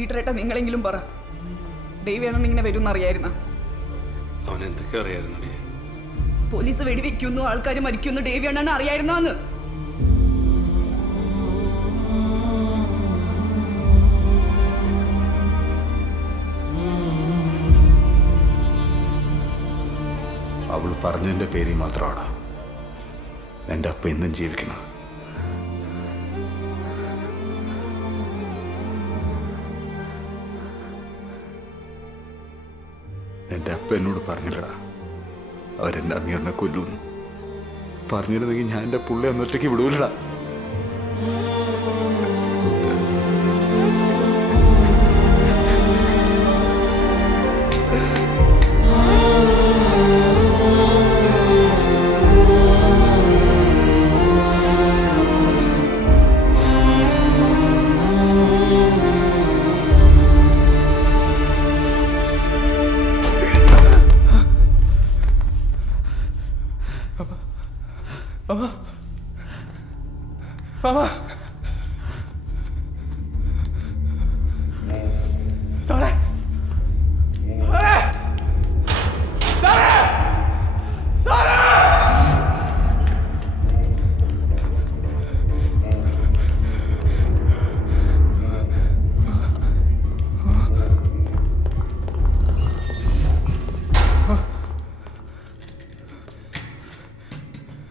ഈട്ടരേട്ട നിങ്ങളെങ്കിലും പറ, ഡേവിയാണ് ഇങ്ങനെ വരുമെന്നറിയായിരുന്ന? അവൻ എന്തൊക്കെ അറിയായിരുന്നേ? പോലീസ് വെടിവെക്കുന്നു, ആൾക്കാർ മരിക്കുന്നു, ഡേവിയാണെന്ന് അറിയായിരുന്നാന്ന്? അവൾ പറഞ്ഞതിൻ്റെ പേരിൽ മാത്രമാണ് എൻ്റെ അപ്പ എന്നും ജീവിക്കണം. എൻ്റെ അപ്പ എന്നോട് പറഞ്ഞില്ലടാ അവരെൻ്റെ അമീറിനെ കൊല്ലുന്നു. പറഞ്ഞിരുന്നെങ്കിൽ ഞാൻ എൻ്റെ പുള്ളി അന്നൊറ്റയ്ക്ക് വിടൂലടാ.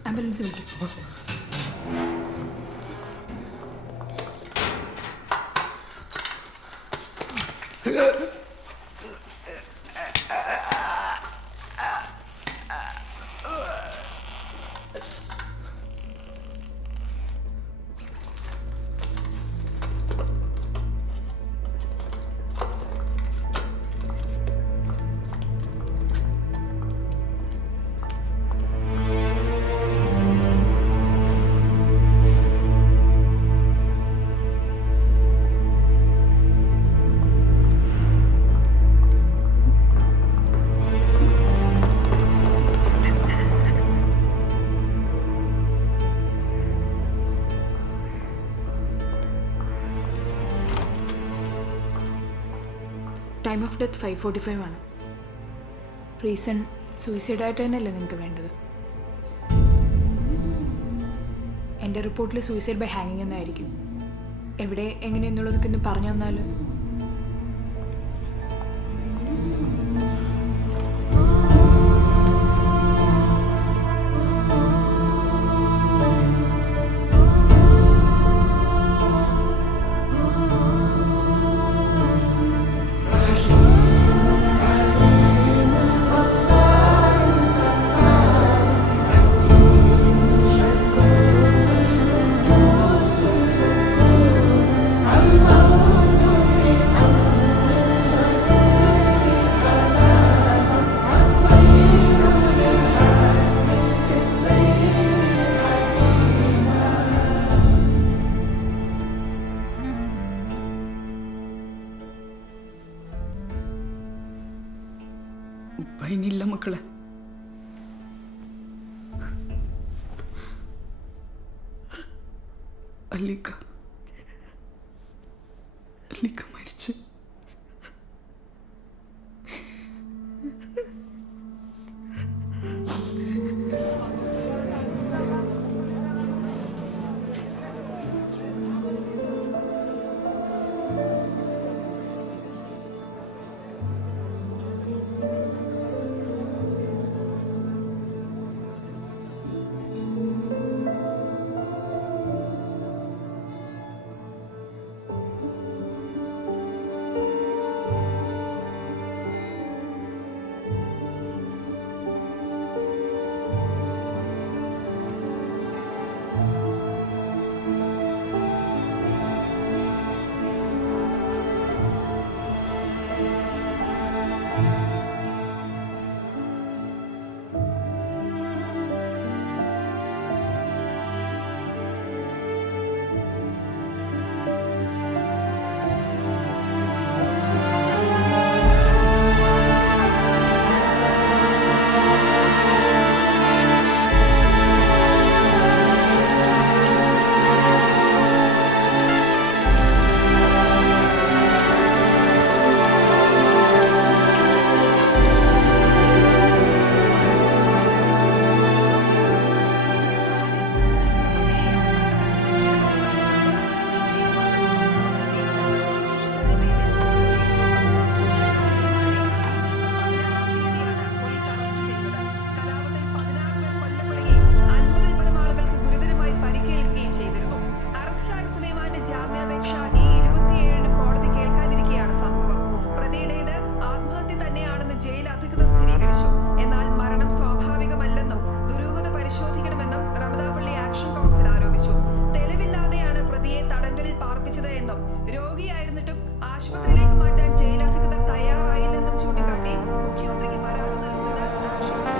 ആംബുലൻസ് വിളിച്ചു. ടൈം ഓഫ് ഡെത്ത് 5:45 ആണ്. റീസൺ സൂയിസൈഡായിട്ട് തന്നെയല്ലേ നിങ്ങൾക്ക് വേണ്ടത്? എൻ്റെ റിപ്പോർട്ടിൽ സൂയിസൈഡ് ബൈ ഹാങ്ങിങ് എന്നായിരിക്കും. എവിടെ എങ്ങനെയെന്നുള്ളതൊക്കെ ഒന്ന് പറഞ്ഞു തന്നാൽ. ഇനിയില്ല മക്കളെ. അല്ലിക്ക മരിച്ച്. ആരോപിക്കുന്നുവെന്നും രോഗിയായിരുന്നിട്ടും ആശുപത്രിയിലേക്ക് മാറ്റാൻ ജയിൽ അധികൃതർ തയ്യാറായില്ലെന്നും ചൂണ്ടിക്കാട്ടി മുഖ്യമന്ത്രിക്ക് പരാതി നൽകുമെന്ന് നാഷണൽ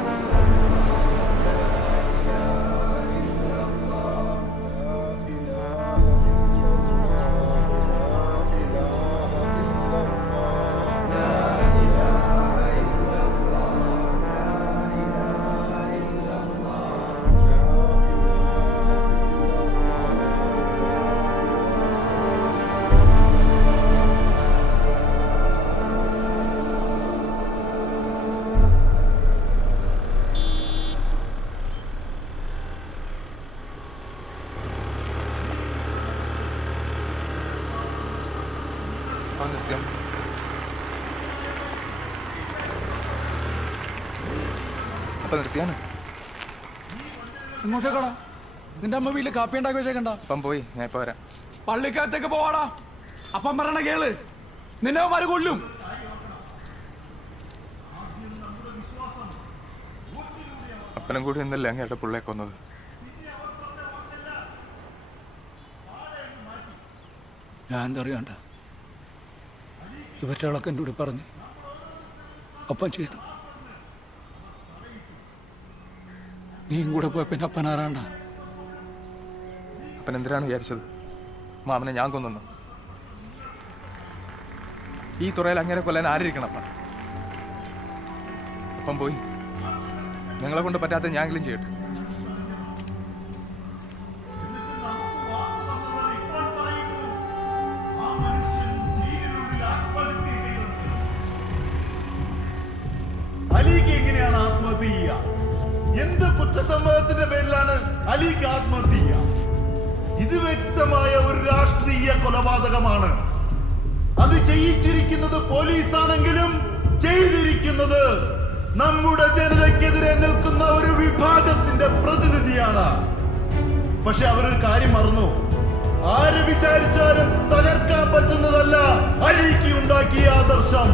നിർത്തിയാ അപ്പൊ നിർത്തിയാണ്. ഇങ്ങോട്ടേക്കടാ. നിന്റെ അമ്മ വീട്ടിൽ കാപ്പി ഉണ്ടാക്കി വെച്ചേക്കണ്ട. അപ്പം പോയി, ഞാൻ ഇപ്പൊ വരാം. പള്ളിക്കകത്തേക്ക് പോവാടാ. അപ്പം പറയണ കേള്, നിന്നെ അവന്മാര് കൊല്ലും. അപ്പനും കൂടി ഇന്നല്ലേ അങ്ങേരുടെ പിള്ളയെ കൊന്നത്. ഞാൻ എന്താ അറിയണ്ട, ഇവറ്റകളൊക്കെ എൻ്റെ കൂടെ പറഞ്ഞ് അപ്പം ചെയ്തു. നീയും കൂടെ പോയ പിന്നെ അപ്പൻ ആരാണ്ട? അപ്പൻ എന്തിനാണ് വിചാരിച്ചത് മാമനെ ഞാൻ കൊന്നു? ഈ തുറയിൽ അങ്ങനെ കൊല്ലാൻ ആരിക്കണം? അപ്പം പോയി, നിങ്ങളെ കൊണ്ട് പറ്റാത്ത ഞാനെങ്കിലും ചെയ്യട്ടെ. അലിക്ക് എങ്ങനെയാണ് ആത്മഹത്യ ചെയ്യുക? എന്ത് കുറ്റസമ്മതത്തിന്റെ പേരിലാണ് അലിക്ക് ആത്മഹത്യ ചെയ്യുക? ഇത് വ്യക്തമായ ഒരു രാഷ്ട്രീയ കൊലപാതകമാണ്. അത് ചെയ്യിച്ചിരിക്കുന്നത് പോലീസാണെങ്കിലും ചെയ്തിരിക്കുന്നത് നമ്മുടെ ജനതയ്ക്കെതിരെ നിൽക്കുന്ന ഒരു വിഭാഗത്തിന്റെ പ്രതിനിധിയാണ്. പക്ഷെ അവരൊരു കാര്യം മറന്നു. ആര് വിചാരിച്ചാലും തകർക്കാൻ പറ്റുന്നതല്ല അലിക്ക് ഉണ്ടാക്കിയ ആദർശം.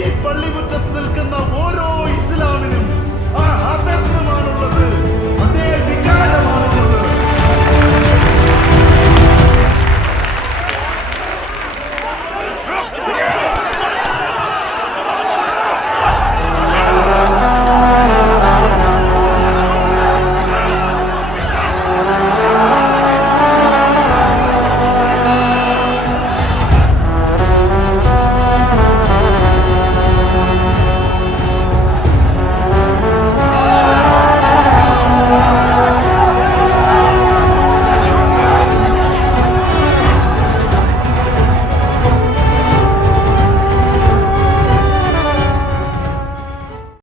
ഈ പള്ളിമുറ്റത്ത് നിൽക്കുന്ന ഓരോ ഇസ്ലാമിനും